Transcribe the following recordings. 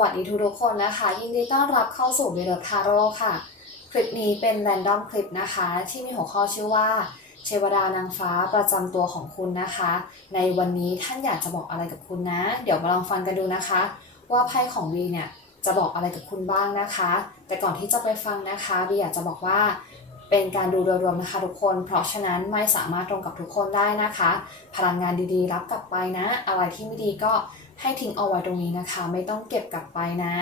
สวัสดีทุกๆคนนะคะ ยินดีต้อนรับเข้าสู่เวลทาโร่ค่ะ คลิปนี้เป็นแรนดอมคลิปนะคะ ที่มีหัวข้อชื่อว่า เทวดานางฟ้าประจำตัวของคุณนะคะ ในวันนี้ท่านอยากจะบอกอะไรกับคุณนะ เดี๋ยวมาลองฟังกันดูนะคะ ว่าไพ่ของวีเนี่ยจะบอกอะไรกับคุณบ้างนะคะ แต่ก่อนที่จะไปฟังนะคะวีอยากจะบอกว่าเป็นการดูโดยรวมนะคะทุกคน เพราะฉะนั้นไม่สามารถตรงกับทุกคนได้นะคะ พลังงานดีๆ รับกลับไปนะ อะไรที่ไม่ดีก็ ให้ทิ้งเอาไว้ตรงนี้นะคะ ไม่ต้องเก็บกลับไปนะ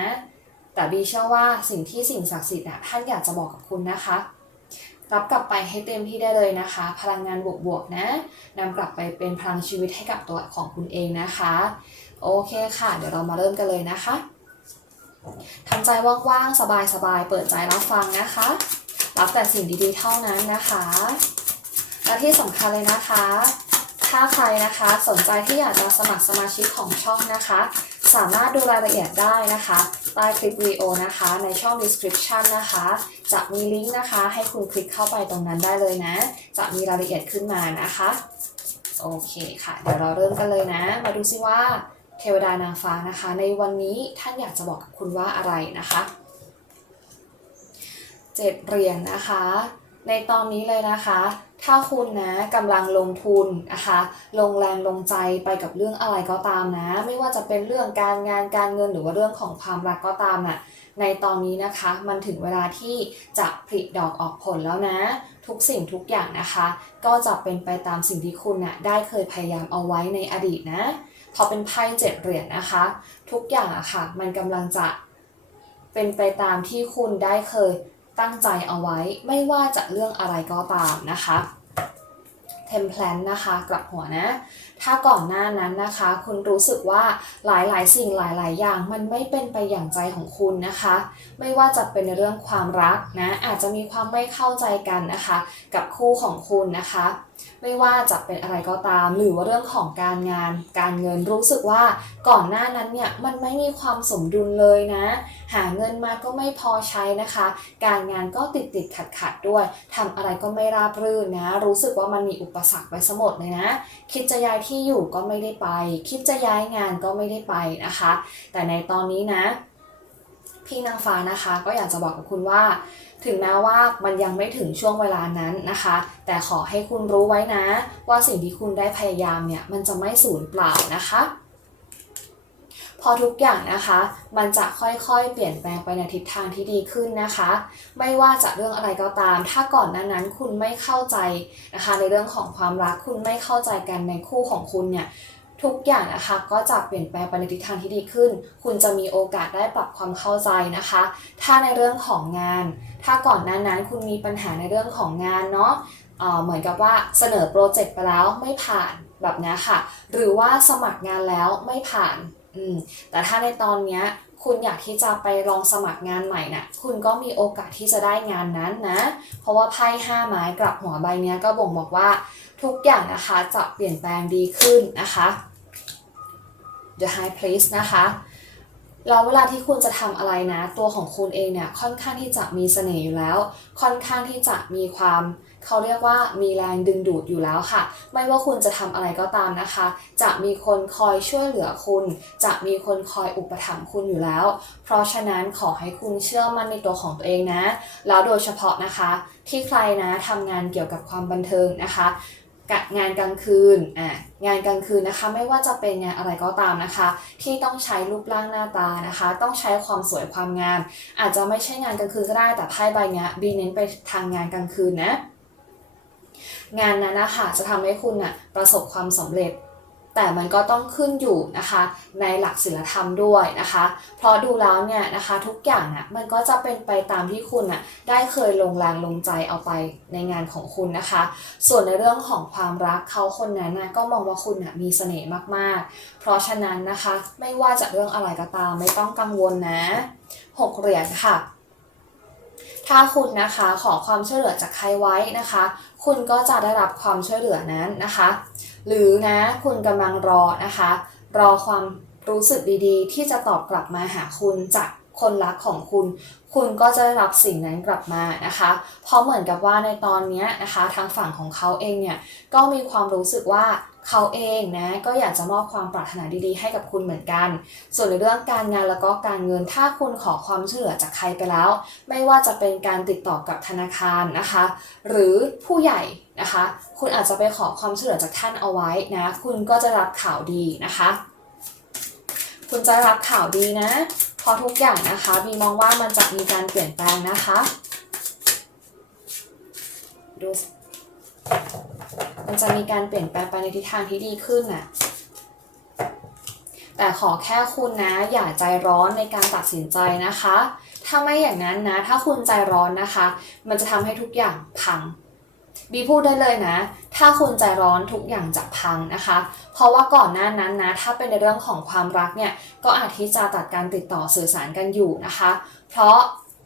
แต่บีเชื่อว่าสิ่งที่สิ่งศักดิ์สิทธิ์อะท่านอยากจะบอกกับคุณนะคะ รับกลับไปให้เต็มที่ได้เลยนะคะ พลังงานบวกๆนะนำกลับไปเป็นพลังชีวิตให้กับตัวของคุณเองนะคะ โอเคค่ะ เดี๋ยวเรามาเริ่มกันเลยนะคะทำใจว่างๆ สบายๆ เปิดใจรับฟังนะคะ รับแต่สิ่งดีๆ เท่านั้นนะคะ และที่สำคัญเลยนะคะ ถ้าใครนะคะสนใจที่อยากจะสมัครสมาชิกของช่องนะคะ สามารถดูรายละเอียดได้นะคะใต้คลิปวิดีโอนะคะ ในช่อง description นะคะ จะมีลิงก์นะคะ ให้คุณคลิกเข้าไปตรงนั้นได้เลยนะ จะมีรายละเอียดขึ้นมานะคะ โอเคค่ะ เดี๋ยวเราเริ่มกันเลยนะ มาดูซิว่าเทวดานางฟ้านะคะ ในวันนี้ท่านอยากจะบอกกับคุณว่าอะไรนะคะเจ็ดเหรียญนะคะ ในตอนนี้เลยนะคะ ถ้าคุณนะกำลังลงทุนนะคะลงแรงลงใจไปกับเรื่องอะไรก็ตามนะ ไม่ว่าจะเป็นเรื่องการงานการเงินหรือว่าเรื่องของความรักก็ตามน่ะในตอนนี้นะคะมันถึงเวลาที่จะผลิดอกออกผลแล้วนะ ทุกสิ่งทุกอย่างนะคะ ก็จะเป็นไปตามสิ่งที่คุณน่ะได้เคยพยายามเอาไว้ในอดีตนะ พอเป็นไพ่เจ็ดเหรียญนะคะ ทุกอย่างอะค่ะมันกำลังจะเป็นไปตามที่คุณได้เคย ตั้งใจเอาไว้ไม่ว่าจะเรื่องอะไรก็ตามนะคะเทมเพลนนะคะกลับหัวนะ ถ้าก่อนหน้านั้นนะคะ คุณรู้สึกว่าหลายๆ สิ่งหลาย ๆ อย่างมันไม่เป็นไปอย่างใจของคุณนะคะ ไม่ว่าจะเป็นในเรื่องความรักนะอาจจะมีความไม่เข้าใจกันนะคะ กับคู่ของคุณนะคะ ไม่ว่าจะเป็นอะไรก็ตาม หรือว่าเรื่องของการงาน การเงินรู้สึกว่าก่อนหน้านั้นเนี่ยมันไม่มีความสมดุลเลยนะ หาเงินมาก็ไม่พอใช้นะคะ การงานก็ติดติดขัดขัดด้วยทำอะไรก็ไม่ราบรื่นนะ รู้สึกว่ามันมีอุปสรรคไปสมดเลยนะ คิดจะย้ายที่อยู่ก็ไม่ได้ไป คิดจะย้ายงานก็ไม่ได้ไปนะคะ แต่ในตอนนี้นะ พี่นางฟ้านะคะ ก็อยากจะบอกกับคุณว่า ถึงแม้ว่ามันยังไม่ถึงช่วงเวลานั้นนะคะ แต่ขอให้คุณรู้ไว้นะ ว่าสิ่งที่คุณได้พยายามเนี่ยมันจะไม่สูญเปล่านะคะ พอทุกอย่างนะคะ มันจะค่อยๆ เปลี่ยนแปลงไปในทิศทางที่ดีขึ้นนะคะ ไม่ว่าจะเรื่องอะไรก็ตาม ถ้าก่อนหน้านั้นคุณไม่เข้าใจนะคะ ในเรื่องของความรักคุณไม่เข้าใจกันในคู่ของคุณเนี่ย ทุกอย่างนะคะก็จะเปลี่ยนแปลงไปในทิศทางที่ดีขึ้น คุณจะมีโอกาสได้ปรับความเข้าใจนะคะ ถ้าในเรื่องของงาน ถ้าก่อนหน้านั้นคุณมีปัญหาในเรื่องของงานเนาะเหมือนกับว่าเสนอโปรเจกต์ไปแล้วไม่ผ่านแบบนี้ค่ะ หรือว่าสมัครงานแล้วไม่ผ่านอืมแต่ถ้าในตอนนี้คุณอยากที่จะไปลองสมัครงานใหม่นะ่ะ คุณก็มีโอกาสที่จะได้งานนั้นนะ เพราะว่าไพ่ห้าไม้กลับหัวใบนี้ก็บ่งบอกว่า ทุกอย่างนะคะจะเปลี่ยนแปลงดีขึ้นนะคะ The High Priest นะคะแล้วเวลาที่คุณจะทำอะไรนะ ตัวของคุณเองเนี่ยค่อนข้างที่จะมีเสน่ห์อยู่แล้ว ค่อนข้างที่จะมีความเขาเรียกว่ามีแรงดึงดูดอยู่แล้วค่ะ ไม่ว่าคุณจะทำอะไรก็ตามนะคะ จะมีคนคอยช่วยเหลือคุณ จะมีคนคอยอุปถัมภ์คุณอยู่แล้ว เพราะฉะนั้นขอให้คุณเชื่อมั่นในตัวของตัวเองนะ แล้วโดยเฉพาะนะคะ ที่ใครนะทำงานเกี่ยวกับความบันเทิงนะคะ กะงานกลางคืนอะงานกลางคืนนะคะ ไม่ว่าจะเป็นงานอะไรก็ตามนะคะ ที่ต้องใช้รูปร่างหน้าตานะคะ ต้องใช้ความสวยความงาม อาจจะไม่ใช่งานกลางคืนก็ได้แต่ไพ่ใบเนี้ยบีเน้นไปทางงานกลางคืนนะงานนั้นนะคะจะทำให้คุณน่ะประสบความสำเร็จ แต่มันก็ต้องขึ้นอยู่นะคะในหลักศีลธรรมด้วยนะคะ เพราะดูแล้วเนี่ยนะคะทุกอย่างน่ะมันก็จะเป็นไปตามที่คุณน่ะได้เคยลงแรงลงใจเอาไปในงานของคุณนะคะ ส่วนในเรื่องของความรักเขาคนนั้นนะก็มองว่าคุณนะมีเสน่ห์มากๆ เพราะฉะนั้นนะคะไม่ว่าจะเรื่องอะไรก็ตามไม่ต้องกังวลนะหกเหรียญค่ะถ้าคุณนะคะขอความช่วยเหลือจากใครไว้นะคะ คุณก็จะได้รับความช่วยเหลือนั้นนะคะ หรือนะคุณกำลังรอนะคะ รอความรู้สึกดีๆ ที่จะตอบกลับมาหาคุณจากคนรักของคุณ คุณก็จะได้รับสิ่งนั้นกลับมานะคะ เพราะเหมือนกับว่าในตอนนี้นะคะทางฝั่งของเขาเองเนี่ยก็มีความรู้สึกว่าเขาเองนะก็อยากจะมอบความปรารถนาดีๆ ให้กับคุณเหมือนกัน ส่วนในเรื่องการงานแล้วก็การเงินถ้าคุณขอความช่วยเหลือจากใครไปแล้ว ไม่ว่าจะเป็นการติดต่อกับธนาคารนะคะ หรือผู้ใหญ่ นะคะ คุณอาจจะไปขอความช่วยเหลือจากท่านเอาไว้นะ คุณก็จะรับข่าวดีนะคะ คุณจะรับข่าวดีนะเพราะทุกอย่างนะคะบีมองว่ามันจะมีการเปลี่ยนแปลงนะคะดูสิมันจะมีการเปลี่ยนแปลงไปในทิศทางที่ดีขึ้นน่ะ แต่ขอแค่คุณนะ อย่าใจร้อนในการตัดสินใจนะคะ ถ้าไม่อย่างนั้นนะ ถ้าคุณใจร้อนนะคะ มันจะทำให้ทุกอย่างพัง บีพูดได้เลยนะ ถ้าคุณใจร้อนทุกอย่างจะพังนะคะ เพราะว่าก่อนหน้านั้นนะถ้าเป็นในเรื่องของความรักเนี่ยก็อาจที่จะตัดการติดต่อสื่อสารกันอยู่นะคะ เพราะ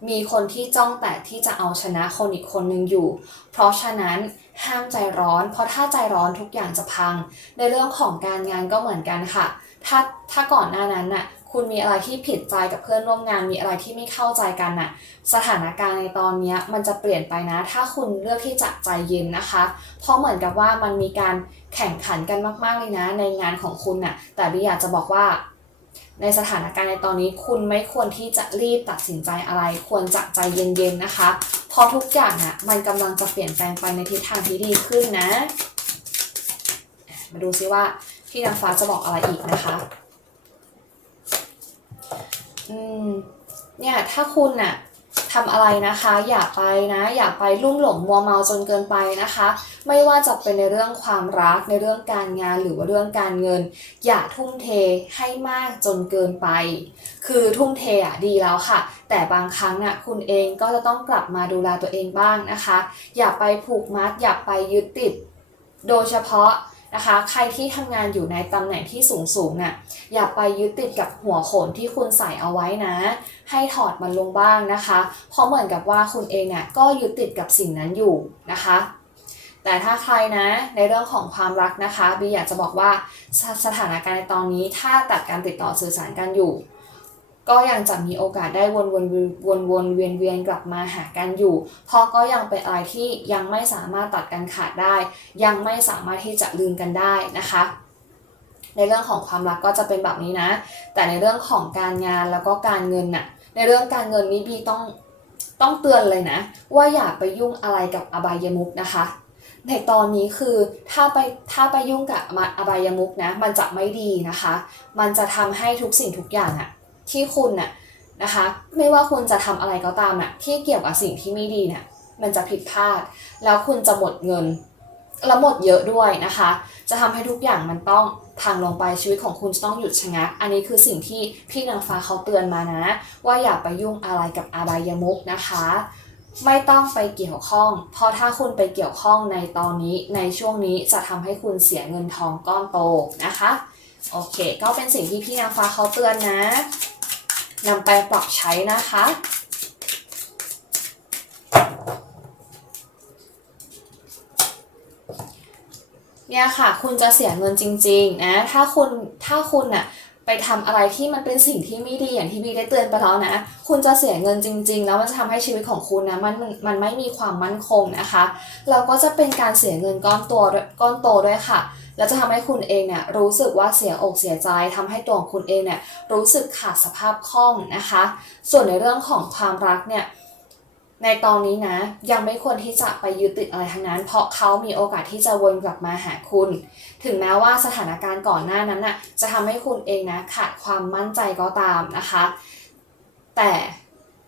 มีคนที่จ้องแต่ที่จะเอาชนะคนอีกคนนึงอยู่ เพราะฉะนั้นห้ามใจร้อน เพราะถ้าใจร้อนทุกอย่างจะพัง ในเรื่องของการงานก็เหมือนกันค่ะ ถ้าถ้าก่อนหน้านั้นน่ะ คุณมีอะไรที่ผิดใจกับเพื่อนร่วมงาน มีอะไรที่ไม่เข้าใจกันน่ะ สถานการณ์ในตอนนี้มันจะเปลี่ยนไปนะ ถ้าคุณเลือกที่จะใจเย็นนะคะ เพราะเหมือนกับว่ามันมีการแข่งขันกันมากๆเลยนะ ในงานของคุณน่ะ แต่บีอยากจะบอกว่าในสถานการณ์ในตอนนี้คุณไม่ควรที่จะรีบตัดสินใจอะไร ควรจะใจเย็นๆนะคะ เพราะทุกอย่างอะมันกำลังจะเปลี่ยนแปลงไปในทิศทางที่ดีขึ้นนะ มาดูซิว่าพี่นางฟ้าจะบอกอะไรอีกนะคะ อืมเนี่ยถ้าคุณน่ะทำอะไรนะคะ อย่าไปนะ อย่าไปลุ่มหลงมัวเมาจนเกินไปนะคะ ไม่ว่าจะเป็นในเรื่องความรักในเรื่องการงานหรือว่าเรื่องการเงิน อย่าทุ่มเทให้มากจนเกินไป คือทุ่มเทอะดีแล้วค่ะ แต่บางครั้งน่ะคุณเองก็จะต้องกลับมาดูแลตัวเองบ้างนะคะ อย่าไปผูกมัดอย่าไปยึดติด โดยเฉพาะ นะคะ ใครที่ทำงานอยู่ในตำแหน่งที่สูงสูงน่ะอย่าไปยึดติดกับหัวโขนที่คุณใส่เอาไว้นะ ให้ถอดมันลงบ้างนะคะ เพราะเหมือนกับว่าคุณเองเนี่ยก็ยึดติดกับสิ่งนั้นอยู่นะคะแต่ถ้าใครนะในเรื่องของความรักนะคะบีอยากจะบอกว่าสสถานการณ์ในตอนนี้ถ้าตัดการติดต่อสื่อสารกันอยู่ ก็ยังจะมีโอกาสได้วนวนวนวนเวียนเวียนกลับมาหากันอยู่ เพราะก็ยังเป็นอะไรที่ยังไม่สามารถตัดกันขาดได้ ยังไม่สามารถที่จะลืมกันได้นะคะ ในเรื่องของความรักก็จะเป็นแบบนี้นะ แต่ในเรื่องของการงานแล้วก็การเงินน่ะ ในเรื่องการเงินนี้บีต้องต้องเตือนเลยนะ ว่าอย่าไปยุ่งอะไรกับอบายมุกนะคะในตอนนี้คือถ้าไปถ้าไปยุ่งกับอบายมุกนะ มันจะไม่ดีนะคะ มันจะทำให้ทุกสิ่งทุกอย่างอะ ที่คุณน่ะนะคะ ไม่ว่าคุณจะทำอะไรก็ตามน่ะที่เกี่ยวกับสิ่งที่ไม่ดีเนี่ยมันจะผิดพลาด แล้วคุณจะหมดเงินแล้วหมดเยอะด้วยนะคะ จะทำให้ทุกอย่างมันต้องพังลงไปชีวิตของคุณจะต้องหยุดชะงัก อันนี้คือสิ่งที่พี่นางฟ้าเขาเตือนมานะ ว่าอย่าไปยุ่งอะไรกับอาบายมุกนะคะ ไม่ต้องไปเกี่ยวข้อง เพราะถ้าคุณไปเกี่ยวข้องในตอนนี้ในช่วงนี้จะทำให้คุณเสียเงินทองก้อนโตนะคะ โอเค ก็เป็นสิ่งที่พี่นางฟ้าเขาเตือนนะ นำไปปรับใช้นะคะ เนี่ยค่ะ คุณจะเสียเงินจริงๆนะ ถ้าคุณถ้าคุณน่ะไปทำอะไรที่มันเป็นสิ่งที่ไม่ดีอย่างที่บีได้เตือนไปแล้วนะ คุณจะเสียเงินจริง ๆ แล้วมันจะทำให้ชีวิตของคุณนะมันมันมันไม่มีความมั่นคงนะคะ เราก็จะเป็นการเสียเงินก้อนตัวก้อนโตด้วยค่ะ แล้วจะทำให้คุณเองเนี่ยรู้สึกว่าเสียอกเสียใจทำให้ตัวของคุณเองเนี่ยรู้สึกขาดสภาพคล่องนะคะ ส่วนในเรื่องของความรักเนี่ยในตอนนี้นะยังไม่ควรที่จะไปยึดติดอะไรทั้งนั้น เพราะเขามีโอกาสที่จะวนกลับมาหาคุณ ถึงแม้ว่าสถานการณ์ก่อนหน้านั้นน่ะจะทำให้คุณเองนะขาดความมั่นใจก็ตามนะคะ แต่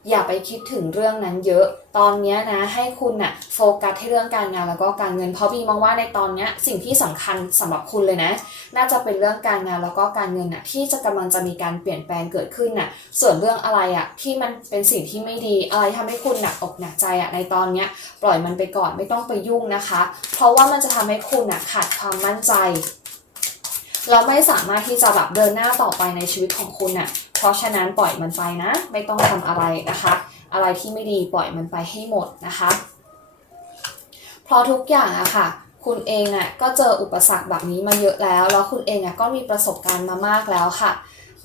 อย่าไปคิดถึงเรื่องนั้นเยอะ ตอนนี้นะให้คุณน่ะโฟกัสที่เรื่องการงานแล้วก็การเงิน เพราะบีมองว่าในตอนนี้สิ่งที่สำคัญสำหรับคุณเลยนะ น่าจะเป็นเรื่องการงานแล้วก็การเงินน่ะที่จะกำลังจะมีการเปลี่ยนแปลงเกิดขึ้นน่ะ ส่วนเรื่องอะไรอะที่มันเป็นสิ่งที่ไม่ดีอะไรทำให้คุณหนักอกหนักใจอะในตอนนี้ปล่อยมันไปก่อนไม่ต้องไปยุ่งนะคะ เพราะว่ามันจะทำให้คุณน่ะขาดความมั่นใจเราไม่สามารถที่จะแบบเดินหน้าต่อไปในชีวิตของคุณน่ะ ราะฉะนั้นปล่อยมันไปนะ ไม่ต้องทำอะไรนะคะ อะไรที่ไม่ดีปล่อยมันไปให้หมดนะคะ เพราะทุกอย่างอะค่ะ คุณเองอะก็เจออุปสรรคแบบนี้มาเยอะแล้ว แล้วคุณเองอะก็มีประสบการณ์มามากแล้วค่ะ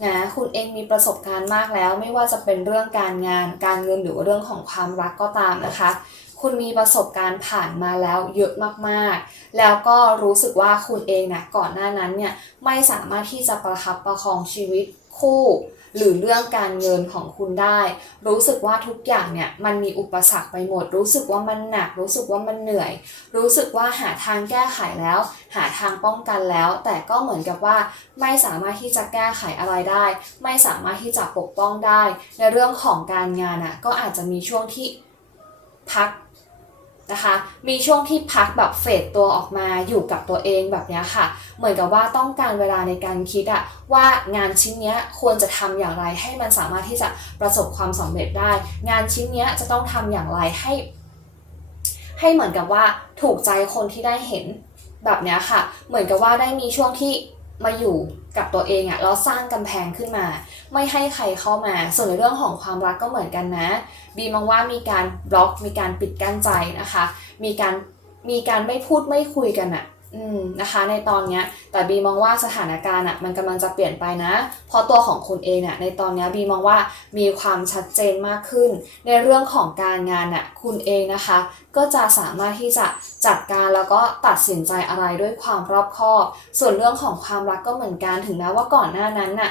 นะคุณเองมีประสบการณ์มากแล้ว ไม่ว่าจะเป็นเรื่องการงานการเงินหรือว่าเรื่องของความรักก็ตามนะคะ คุณมีประสบการณ์ผ่านมาแล้วเยอะมากๆ แล้วก็รู้สึกว่าคุณเองนะก่อนหน้านั้นเนี่ยไม่สามารถที่จะประคับประคองชีวิตคู่ หรือเรื่องการเงินของคุณได้ รู้สึกว่าทุกอย่างเนี่ยมันมีอุปสรรคไปหมด รู้สึกว่ามันหนัก รู้สึกว่ามันเหนื่อย รู้สึกว่าหาทางแก้ไขแล้ว หาทางป้องกันแล้ว แต่ก็เหมือนกับว่าไม่สามารถที่จะแก้ไขอะไรได้ ไม่สามารถที่จะปกป้องได้ ในเรื่องของการงานอะก็อาจจะมีช่วงที่พัก นะคะ มีช่วงที่พักแบบเฟดตัวออกมาอยู่กับตัวเองแบบนี้ค่ะ เหมือนกับว่าต้องการเวลาในการคิดอะว่างานชิ้นเนี้ยควรจะทำอย่างไรให้มันสามารถที่จะประสบความสำเร็จได้ งานชิ้นเนี้ยจะต้องทำอย่างไรให้ ให้เหมือนกับว่าถูกใจคนที่ได้เห็นแบบนี้ค่ะ เหมือนกับว่าได้มีช่วงที่ มาอยู่กับตัวเองอะแล้วสร้างกำแพงขึ้นมา ไม่ให้ใครเข้ามา ส่วนในเรื่องของความรักก็เหมือนกันนะ บีมองว่ามีการบล็อกมีการปิดกั้นใจนะคะ มีการมีการไม่พูดไม่คุยกันอะ อืมนะคะในตอนเนี้ยแต่บีมองว่าสถานการณ์อะมันกำลังจะเปลี่ยนไปนะเพราะตัวของคุณเองเนี่ยในตอนเนี้ยบีมองว่ามีความชัดเจนมากขึ้น ในเรื่องของการงานอะคุณเองนะคะ ก็จะสามารถที่จะจัดการแล้วก็ตัดสินใจอะไรด้วยความรอบคอบ ส่วนเรื่องของความรักก็เหมือนกันถึงแม้ว่าก่อนหน้านั้นน่ะ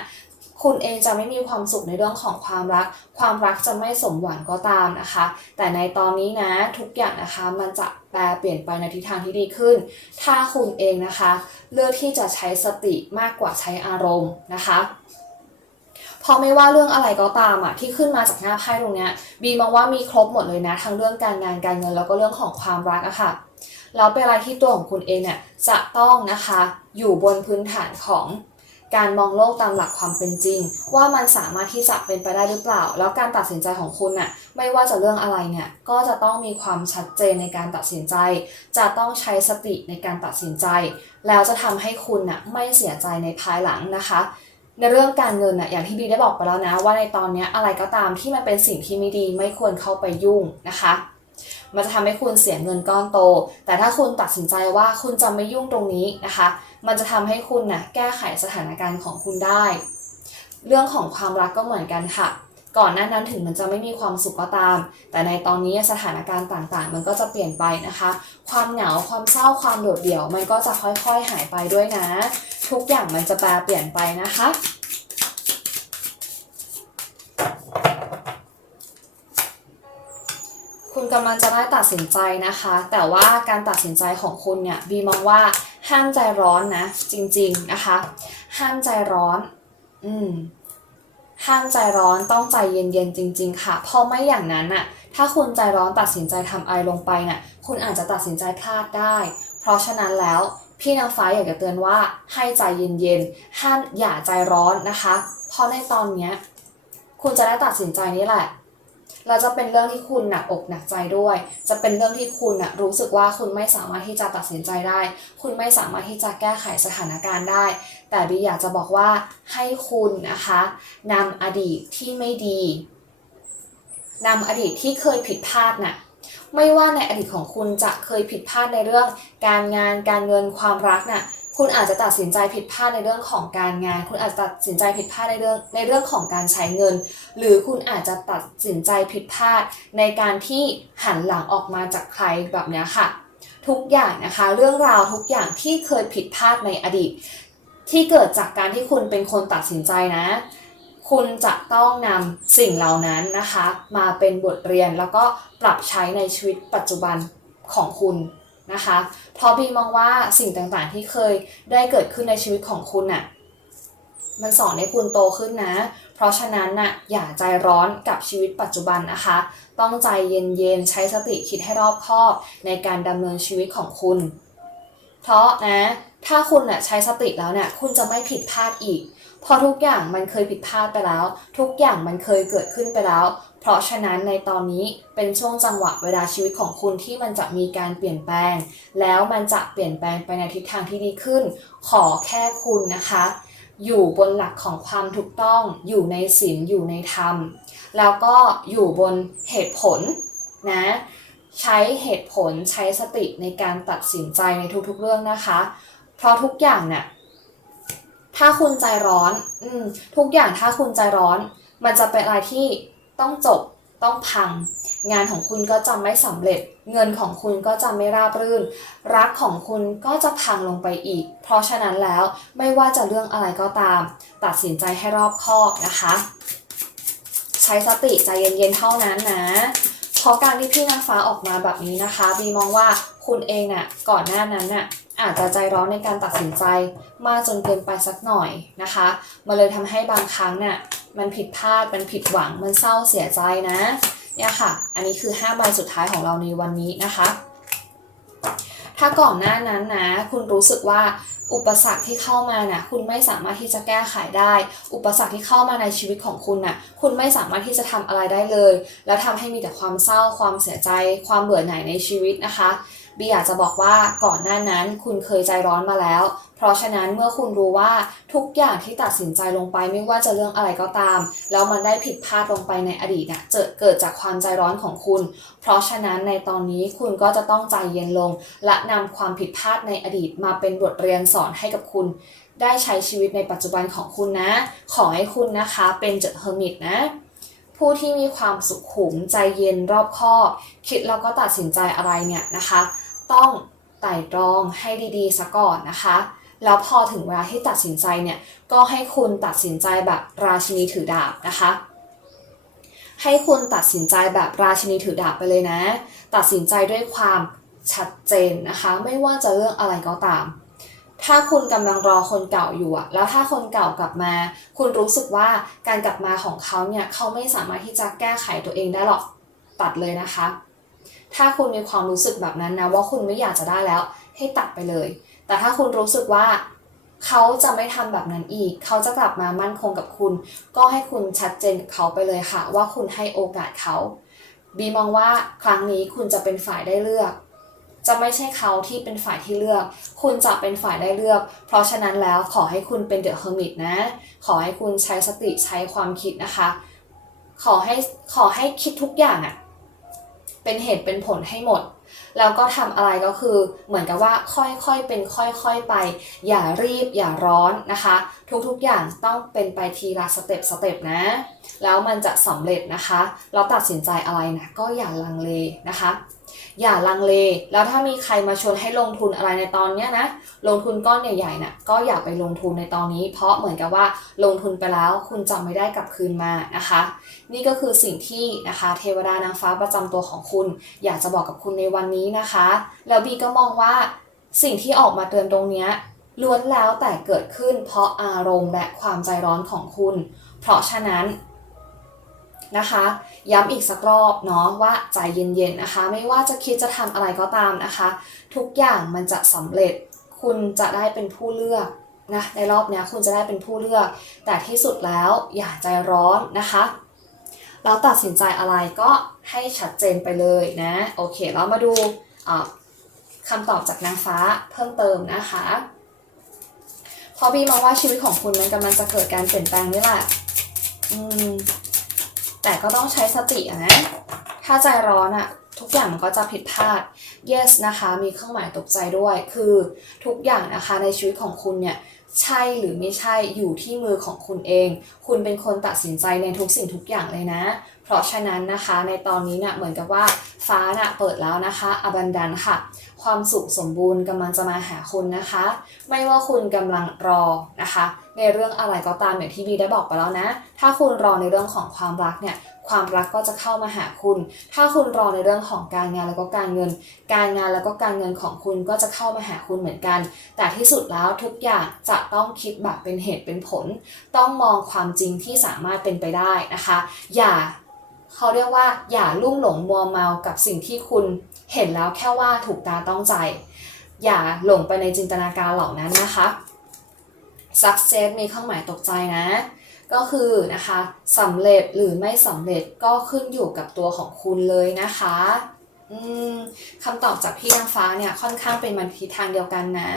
คุณเองจะไม่มีความสุขในเรื่องของความรัก ความรักจะไม่สมหวังก็ตามนะคะ แต่ในตอนนี้นะทุกอย่างนะคะมันจะแปลเปลี่ยนไปในทิศทางที่ดีขึ้น ถ้าคุณเองนะคะ เลือกที่จะใช้สติมากกว่าใช้อารมณ์นะคะเพราะไม่ว่าเรื่องอะไรก็ตามอะที่ขึ้นมาจากหน้าไพ่ตรงเนี้ยบีมองว่ามีครบหมดเลยนะ ทั้งเรื่องการงานการเงินแล้วก็เรื่องของความรักอะค่ะแล้วเป็นอะไรที่ตัวของคุณเองเนี่ยจะต้องนะคะอยู่บนพื้นฐานของ การมองโลกตามหลักความเป็นจริง ว่ามันสามารถที่จะเป็นไปได้หรือเปล่า แล้วการตัดสินใจของคุณน่ะไม่ว่าจะเรื่องอะไรเนี่ยก็จะต้องมีความชัดเจนในการตัดสินใจ จะต้องใช้สติในการตัดสินใจ แล้วจะทำให้คุณน่ะไม่เสียใจในภายหลังนะคะ ในเรื่องการเงินน่ะอย่างที่บีได้บอกไปแล้วนะ ว่าในตอนนี้อะไรก็ตามที่มันเป็นสิ่งที่ไม่ดีไม่ควรเข้าไปยุ่งนะคะ มันจะทำให้คุณเสียเงินก้อนโต แต่ถ้าคุณตัดสินใจว่าคุณจะไม่ยุ่งตรงนี้นะคะ มันจะทำให้คุณนะ่ะแก้ไขสถานการณ์ของคุณได้ เรื่องของความรักก็เหมือนกันค่ะ ก่อนหน้านั้นถึงมันจะไม่มีความสุขก็ตาม แต่ในตอนนี้สถานการณ์ต่างๆ มันก็จะเปลี่ยนไปนะคะ ความเหงา ความเศร้า ความโดดเดี่ยว มันก็จะค่อยๆหายไปด้วยนะ ทุกอย่างมันจะแปลเปลี่ยนไปนะคะ คุณกำลังจะได้ตัดสินใจนะคะ แต่ว่าการตัดสินใจของคุณเนี่ยบีมองว่าห้ามใจร้อนนะ จริงๆนะคะ ห้ามใจร้อน อืมห้ามใจร้อนต้องใจเย็นๆจริง ๆ ค่ะ เพราะไม่อย่างนั้นน่ะ ถ้าคุณใจร้อนตัดสินใจทำอะไรลงไปน่ะ คุณอาจจะตัดสินใจพลาดได้ เพราะฉะนั้นแล้วพี่นางฟ้าอยากจะเตือนว่าให้ใจเย็นๆห้ามอย่าใจร้อนนะคะ เพราะในตอนเนี้ยคุณจะได้ตัดสินใจนี้แหละ เราจะเป็นเรื่องที่คุณหนักอกหนักใจด้วย จะเป็นเรื่องที่คุณนะรู้สึกว่าคุณไม่สามารถที่จะตัดสินใจได้ คุณไม่สามารถที่จะแก้ไขสถานการณ์ได้ แต่บีอยากจะบอกว่าให้คุณนะคะนำอดีตที่ไม่ดีนำอดีตที่เคยผิดพลาดน่ะไม่ว่าในอดีตของคุณจะเคยผิดพลาดในเรื่อง การงานการเงินความรักน่ะ คุณอาจจะตัดสินใจผิดพลาดในเรื่องของการงาน คุณอาจจะตัดสินใจผิดพลาดในเรื่องในเรื่องของการใช้เงิน หรือคุณอาจจะตัดสินใจผิดพลาดในการที่หันหลังออกมาจากใครแบบเนี้ยค่ะ ทุกอย่างนะคะ เรื่องราวทุกอย่างที่เคยผิดพลาดในอดีต ที่เกิดจากการที่คุณเป็นคนตัดสินใจนะ คุณจะต้องนำสิ่งเหล่านั้นนะคะ มาเป็นบทเรียนแล้วก็ปรับใช้ในชีวิตปัจจุบันของคุณ นะคะ เพราะบีมองว่าสิ่งต่างๆที่เคยได้เกิดขึ้นในชีวิตของคุณน่ะมันสอนให้คุณโตขึ้นนะ เพราะฉะนั้นน่ะอย่าใจร้อนกับชีวิตปัจจุบันนะคะ ต้องใจเย็นๆ ใช้สติคิดให้รอบคอบในการดำเนินชีวิตของคุณ เพราะนะ ถ้าคุณน่ะใช้สติแล้วเนี่ยคุณจะไม่ผิดพลาดอีกเพราะทุกอย่างมันเคยผิดพลาดไปแล้ว ทุกอย่างมันเคยเกิดขึ้นไปแล้ว ราะฉะนั้นในตอนนี้เป็นช่วงจังหวะเวลาชีวิตของคุณที่มันจะมีการเปลี่ยนแปลง แล้วมันจะเปลี่ยนแปลงไปในทิศทางที่ดีขึ้น ขอแค่คุณนะคะ อยู่บนหลักของความถูกต้อง อยู่ในศีลอยู่ในธรรม แล้วก็อยู่บนเหตุผลนะใช้เหตุผลใช้สติในการตัดสินใจในทุกๆเรื่องนะคะ เพราะทุกอย่างเนี่ยถ้าคุณใจร้อนอืมทุกอย่างถ้าคุณใจร้อน มันจะเป็นอะไรที่ ต้องจบต้องพัง งานของคุณก็จะไม่สำเร็จ เงินของคุณก็จะไม่ราบรื่น รักของคุณก็จะพังลงไปอีก เพราะฉะนั้นแล้วไม่ว่าจะเรื่องอะไรก็ตาม ตัดสินใจให้รอบคอบนะคะ ใช้สติใจเย็นๆเท่านั้นนะเพราะการที่พี่นางฟ้าออกมาแบบนี้นะคะบีมองว่าคุณเองน่ะก่อนหน้านั้นน่ะอาจจะใจร้อนในการตัดสินใจมากจนเกินไปสักหน่อยนะคะมันเลยทำให้บางครั้งน่ะ มันผิดพลาด มันผิดหวัง มันเศร้าเสียใจนะ เนี่ยค่ะ อันนี้คือ5ใบสุดท้ายของเราในวันนี้นะคะ ถ้าก่อนหน้านั้นนะ คุณรู้สึกว่าอุปสรรคที่เข้ามาน่ะ คุณไม่สามารถที่จะแก้ไขได้ อุปสรรคที่เข้ามาในชีวิตของคุณน่ะ คุณไม่สามารถที่จะทำอะไรได้เลย แล้วทำให้มีแต่ความเศร้า ความเสียใจ ความเบื่อหน่ายในชีวิตนะคะบีอยากจะบอกว่าก่อนหน้านั้นคุณเคยใจร้อนมาแล้ว เพราะฉะนั้นเมื่อคุณรู้ว่าทุกอย่างที่ตัดสินใจลงไปไม่ว่าจะเรื่องอะไรก็ตาม แล้วมันได้ผิดพลาดลงไปในอดีตน่ะเจอเกิดจากความใจร้อนของคุณ เพราะฉะนั้นในตอนนี้คุณก็จะต้องใจเย็นลง และนำความผิดพลาดในอดีตมาเป็นบทเรียนสอนให้กับคุณ ได้ใช้ชีวิตในปัจจุบันของคุณนะ ขอให้คุณนะคะเป็นเจ h เฮอร์มิตนะผู้ที่มีความสุขุมใจเย็นรอบคอบคิดแล้วก็ตัดสินใจอะไรเนี่ยนะคะ ต้องไต่ตรองให้ดีๆซะก่อนนะคะ แล้วพอถึงเวลาที่ตัดสินใจเนี่ยก็ให้คุณตัดสินใจแบบราชินีถือดาบนะคะ ให้คุณตัดสินใจแบบราชินีถือดาบไปเลยนะ ตัดสินใจด้วยความชัดเจนนะคะ ไม่ว่าจะเรื่องอะไรก็ตาม ถ้าคุณกำลังรอคนเก่าอยู่อะแล้วถ้าคนเก่ากลับมา คุณรู้สึกว่าการกลับมาของเขาเนี่ยเขาไม่สามารถที่จะแก้ไขตัวเองได้หรอกตัดเลยนะคะ ถ้าคุณมีความรู้สึกแบบนั้นนะว่าคุณไม่อยากจะได้แล้วให้ตัดไปเลย แต่ถ้าคุณรู้สึกว่าเขาจะไม่ทำแบบนั้นอีก เขาจะกลับมามั่นคงกับคุณ ก็ให้คุณชัดเจนกับเขาไปเลยค่ะ ว่าคุณให้โอกาสเขา บีมองว่าครั้งนี้คุณจะเป็นฝ่ายได้เลือก จะไม่ใช่เขาที่เป็นฝ่ายที่เลือก คุณจะเป็นฝ่ายได้เลือก เพราะฉะนั้นแล้วขอให้คุณเป็นเดอะเฮอร์มิตนะ ขอให้คุณใช้สติใช้ความคิดนะคะ ขอให้ขอให้คิดทุกอย่างอะเป็นเหตุเป็นผลให้หมด แล้วก็ทำอะไรก็คือเหมือนกับว่าค่อยๆเป็นค่อยๆไป อย่ารีบอย่าร้อนนะคะ ทุกๆอย่างต้องเป็นไปทีละสเต็ปสเต็ปนะ แล้วมันจะสำเร็จนะคะ เราตัดสินใจอะไรนะก็อย่าลังเลนะคะ อย่าลังเล แล้วถ้ามีใครมาชวนให้ลงทุนอะไรในตอนเนี้ยนะ ลงทุนก้อนใหญ่ๆนะ่ะก็อย่าไปลงทุนในตอนนี้ เพราะเหมือนกับว่าลงทุนไปแล้วคุณจะไม่ได้กลับคืนมานะคะ นี่ก็คือสิ่งที่นะคะเทวดานางฟ้าประจำตัวของคุณ อยากจะบอกกับคุณในวันนี้นะคะ แล้วบีก็มองว่าสิ่งที่ออกมาเตือนตรงเนี้ยล้วนแล้วแต่เกิดขึ้นเพราะอารมณ์และความใจร้อนของคุณ เพราะฉะนั้น นะคะ ย้ำอีกสักรอบเนาะว่าใจเย็นๆนะคะ ไม่ว่าจะคิดจะทำอะไรก็ตามนะคะ ทุกอย่างมันจะสำเร็จ คุณจะได้เป็นผู้เลือกนะในรอบนี้คุณจะได้เป็นผู้เลือก แต่ที่สุดแล้วอย่าใจร้อนนะคะแล้วตัดสินใจอะไรก็ให้ชัดเจนไปเลยนะโอเคเรามาดูคำตอบจากนางฟ้าเพิ่มเติมนะคะพอบีมองว่าชีวิตของคุณมันกำลังจะเกิดการเปลี่ยนแปลงนี่แหละ อืม แต่ก็ต้องใช้สตินะ ถ้าใจร้อนอะทุกอย่างมันก็จะผิดพลาด yes นะคะ มีเครื่องหมายตกใจด้วย คือทุกอย่างนะคะในชีวิตของคุณเนี่ยใช่หรือไม่ใช่อยู่ที่มือของคุณเอง คุณเป็นคนตัดสินใจในทุกสิ่งทุกอย่างเลยนะ เพราะฉะนั้นนะคะในตอนนี้เนี่ยเหมือนกับว่าฟ้าน่ะเปิดแล้วนะคะอบันดันค่ะ ความสุขสมบูรณ์กำลังจะมาหาคุณนะคะ ไม่ว่าคุณกำลังรอนะคะ ในเรื่องอะไรก็ตามอย่างที่บีได้บอกไปแล้วนะ ถ้าคุณรอในเรื่องของความรักเนี่ยความรักก็จะเข้ามาหาคุณ ถ้าคุณรอในเรื่องของการงานแล้วก็การเงิน การงานแล้วก็การเงินของคุณก็จะเข้ามาหาคุณเหมือนกัน แต่ที่สุดแล้วทุกอย่างจะต้องคิดแบบเป็นเหตุเป็นผล ต้องมองความจริงที่สามารถเป็นไปได้นะคะ อย่าเขาเรียกว่าอย่าลุ่มหลงมัวเมากับสิ่งที่คุณเห็นแล้วแค่ว่าถูกตาต้องใจ อย่าหลงไปในจินตนาการเหล่านั้นนะคะ success มีเครื่องหมายตกใจนะ ก็คือนะคะสำเร็จหรือไม่สำเร็จก็ขึ้นอยู่กับตัวของคุณเลยนะคะอืมคำตอบจากพี่นางฟ้าเนี่ยค่อนข้างเป็นมันทิศทางเดียวกันนะ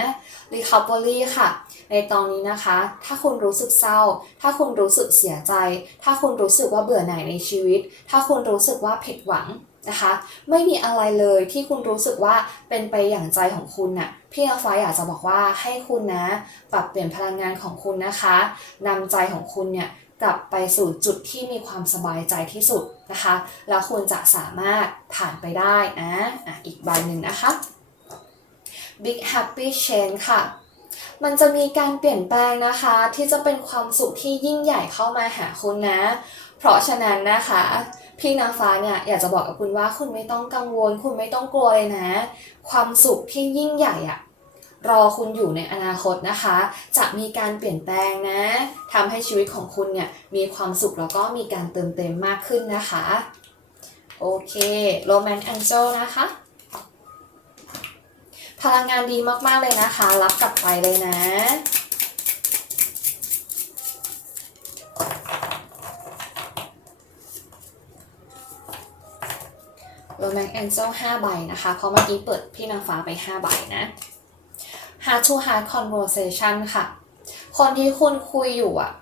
recovery ค่ะ ในตอนนี้นะคะ ถ้าคุณรู้สึกเศร้า ถ้าคุณรู้สึกเสียใจ ถ้าคุณรู้สึกว่าเบื่อหน่ายในชีวิต ถ้าคุณรู้สึกว่าผิดหวัง นะคะ ไม่มีอะไรเลยที่คุณรู้สึกว่าเป็นไปอย่างใจของคุณน่ะพี่นางฟ้าอยากจะบอกว่าให้คุณนะ ปรับเปลี่ยนพลังงานของคุณนะคะนำใจของคุณเนี่ยกลับไปสู่จุดที่มีความสบายใจที่สุดนะคะ แล้วคุณจะสามารถผ่านไปได้นะอะอีกใบหนึ่งนะคะ Big Happy Change ค่ะมันจะมีการเปลี่ยนแปลงนะคะ ที่จะเป็นความสุขที่ยิ่งใหญ่เข้ามาหาคุณนะ เพราะฉะนั้นนะคะ พี่นางฟ้าเนี่ยอยากจะบอกกับคุณว่าคุณไม่ต้องกังวล คุณไม่ต้องกลัวเลยนะ ความสุขที่ยิ่งใหญ่อะรอคุณอยู่ในอนาคตนะคะ จะมีการเปลี่ยนแปลงนะทำให้ชีวิตของคุณเนี่ยมีความสุขแล้วก็มีการเติมเต็มมากขึ้นนะคะ โอเค Romance Angel นะคะ พลังงานดีมากๆเลยนะคะ รับกลับไปเลยนะ โรแมนแอนเจล5ใบนะคะ เพราะเมื่อกี้เปิดพี่นางฟ้าไป5ใบนะ Heart to Heart Conversation ค่ะ คนที่คุณคุยอยู่อะ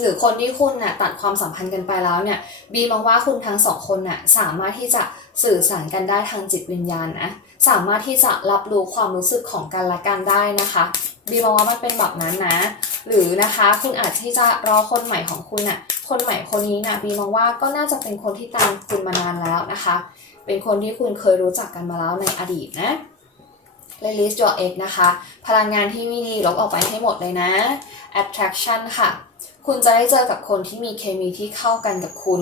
หรือคนที่คุณน่ะตัดความสัมพันธ์กันไปแล้วเนี่ยบีมองว่าคุณทั้งสองคนน่ะสามารถที่จะสื่อสารกันได้ทางจิตวิญญาณนะ สามารถที่จะรับรู้ความรู้สึกของกันและกันได้นะคะบีมองว่ามันเป็นแบบนั้นนะ หรือนะคะคุณอาจที่จะรอคนใหม่ของคุณน่ะคนใหม่คนนี้นะบีมองว่าก็น่าจะเป็นคนที่ตามคุณมานานแล้วนะคะ เป็นคนที่คุณเคยรู้จักกันมาแล้วในอดีตนะ Release your ex นะคะ พลังงานที่ไม่ดีลบออกไปให้หมดเลยนะ Attraction ค่ะ คุณจะได้เจอกับคนที่มีเคมีที่เข้ากันกับคุณ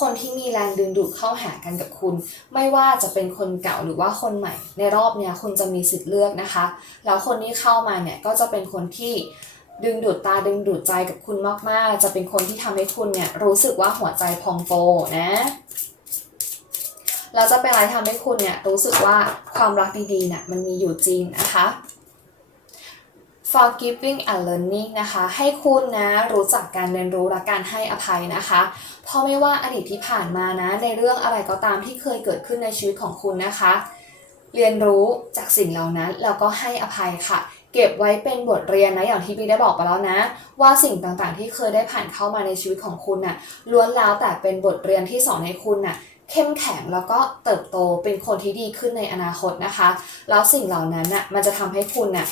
คนที่มีแรงดึงดูดเข้าหากันกับคุณ ไม่ว่าจะเป็นคนเก่าหรือว่าคนใหม่ ในรอบเนี้ยคุณจะมีสิทธิ์เลือกนะคะ แล้วคนที่เข้ามาเนี่ยก็จะเป็นคนที่ดึงดูดตาดึงดูดใจกับคุณมากๆ จะเป็นคนที่ทำให้คุณเนี่ยรู้สึกว่าหัวใจพองโตนะแล้วจะเป็นอะไรทำให้คุณเนี่ยรู้สึกว่าความรักดีๆเนี่ยมันมีอยู่จริงนะคะ forgiving and learning นะคะ ให้คุณนะรู้จักการเรียนรู้และการให้อภัยนะคะ เพราะไม่ว่าอดีตที่ผ่านมานะ ในเรื่องอะไรก็ตามที่เคยเกิดขึ้นในชีวิตของคุณนะคะ เรียนรู้จากสิ่งเหล่านั้นแล้วก็ให้อภัยค่ะเก็บไว้เป็นบทเรียนนะอย่างที่พี่ได้บอกไปแล้วนะ ว่าสิ่งต่างๆ ที่เคยได้ผ่านเข้ามาในชีวิตของคุณน่ะล้วนแล้วแต่เป็นบทเรียนที่สอนให้คุณน่ะเข้มแข็งแล้วก็เติบโตเป็นคนที่ดีขึ้นในอนาคตนะคะ แล้วสิ่งเหล่านั้นน่ะมันจะทำให้คุณน่ะ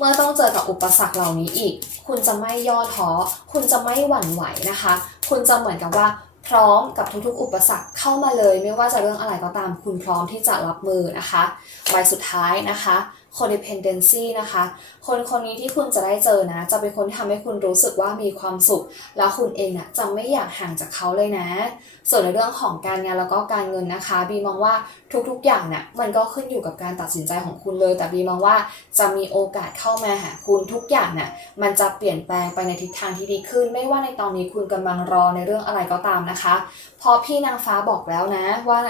เมื่อต้องเจอกับอุปสรรคเหล่านี้อีก คุณจะไม่ย่อท้อ คุณจะไม่หวั่นไหวนะคะ คุณจะเหมือนกับว่าพร้อมกับทุกๆ อุปสรรคเข้ามาเลย ไม่ว่าจะเรื่องอะไรก็ตามคุณพร้อมที่จะรับมือนะคะใบสุดท้ายนะคะ codependency นะคะ คนคนนี้ที่คุณจะได้เจอนะ จะเป็นคนที่ทำให้คุณรู้สึกว่ามีความสุข แล้วคุณเองอะจะไม่อยากห่างจากเขาเลยนะ ส่วนในเรื่องของการงานแล้วก็การเงินนะคะ บีมองว่าทุกๆอย่างเนี่ยมันก็ขึ้นอยู่กับการตัดสินใจของคุณเลย แต่บีมองว่าจะมีโอกาสเข้ามาหาคุณทุกอย่างเนี่ยมันจะเปลี่ยนแปลงไปในทิศทางที่ดีขึ้น ไม่ว่าในตอนนี้คุณกำลังรอในเรื่องอะไรก็ตามนะคะพราะพี่นางฟ้าบอกแล้วนะว่า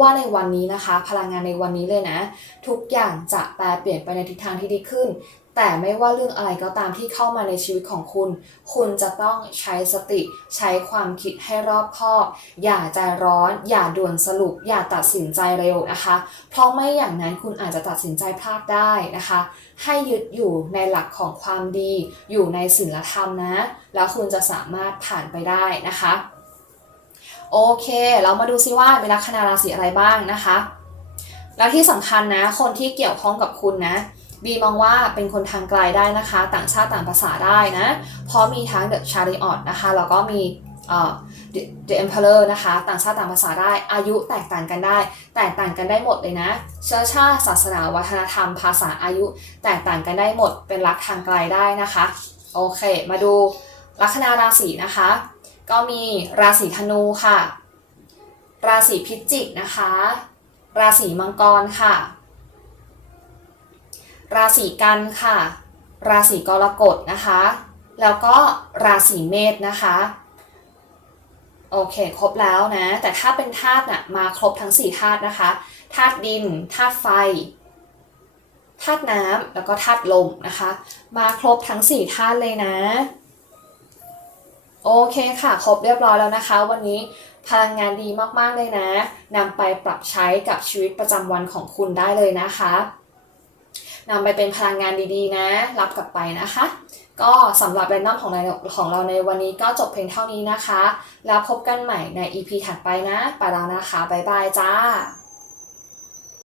ว่าในวันนี้นะคะ พลังงานในวันนี้เลยนะ ทุกอย่างจะแปลเปลี่ยนไปในทิศทางที่ดีขึ้น แต่ไม่ว่าเรื่องอะไรก็ตามที่เข้ามาในชีวิตของคุณ คุณจะต้องใช้สติ ใช้ความคิดให้รอบคอบ อย่าใจร้อน อย่าด่วนสรุป อย่าตัดสินใจเร็วนะคะ เพราะไม่อย่างนั้นคุณอาจจะตัดสินใจพลาดได้นะคะ ให้ยึดอยู่ในหลักของความดี อยู่ในศีลธรรมนะ แล้วคุณจะสามารถผ่านไปได้นะคะ โอเค เรามาดูซิว่าเป็นลัคนาราศีอะไรบ้างนะคะ แล้วที่สำคัญนะ คนที่เกี่ยวข้องกับคุณนะ บีมองว่าเป็นคนทางไกลได้นะคะ ต่างชาติต่างภาษาได้นะ เพราะมีทั้ง The Chariot นะคะ แล้วก็มีเอ่อ The The Emperor นะคะ ต่างชาติต่างภาษาได้ อายุแตกต่างกันได้ แตกต่างกันได้หมดเลยนะ เชื้อชาติศาสนาวัฒนธรรม ภาษาอายุ แตกต่างกันได้หมด เป็นรักทางไกลได้นะคะ โอเค มาดูลัคนาราศีนะคะ ก็มีราศีธนูค่ะ ราศีพิจิกนะคะ ราศีมังกรค่ะ ราศีกันค่ะ ราศีกรกฎนะคะ แล้วก็ราศีเมษนะคะโอเคครบแล้วนะ แต่ถ้าเป็นธาตุน่ะมาครบทั้ง4ธาตุนะคะธาตุดินธาตุไฟธาตุน้ำแล้วก็ธาตุลมนะคะ มาครบทั้ง4ธาตุเลยนะ โอเคค่ะ ครบเรียบร้อยแล้วนะคะ วันนี้พลังงานดีมากๆเลยนะนำไปปรับใช้กับชีวิตประจำวันของคุณได้เลยนะคะนำไปเป็นพลังงานดีๆ นะ รับกลับไปนะคะ ก็สำหรับแรนดอมของในของเราในวันนี้ก็จบเพียงเท่านี้นะคะ แล้วพบกันใหม่ใน EP ถัดไปนะไปแล้วนะคะ บ๊ายบายจ้า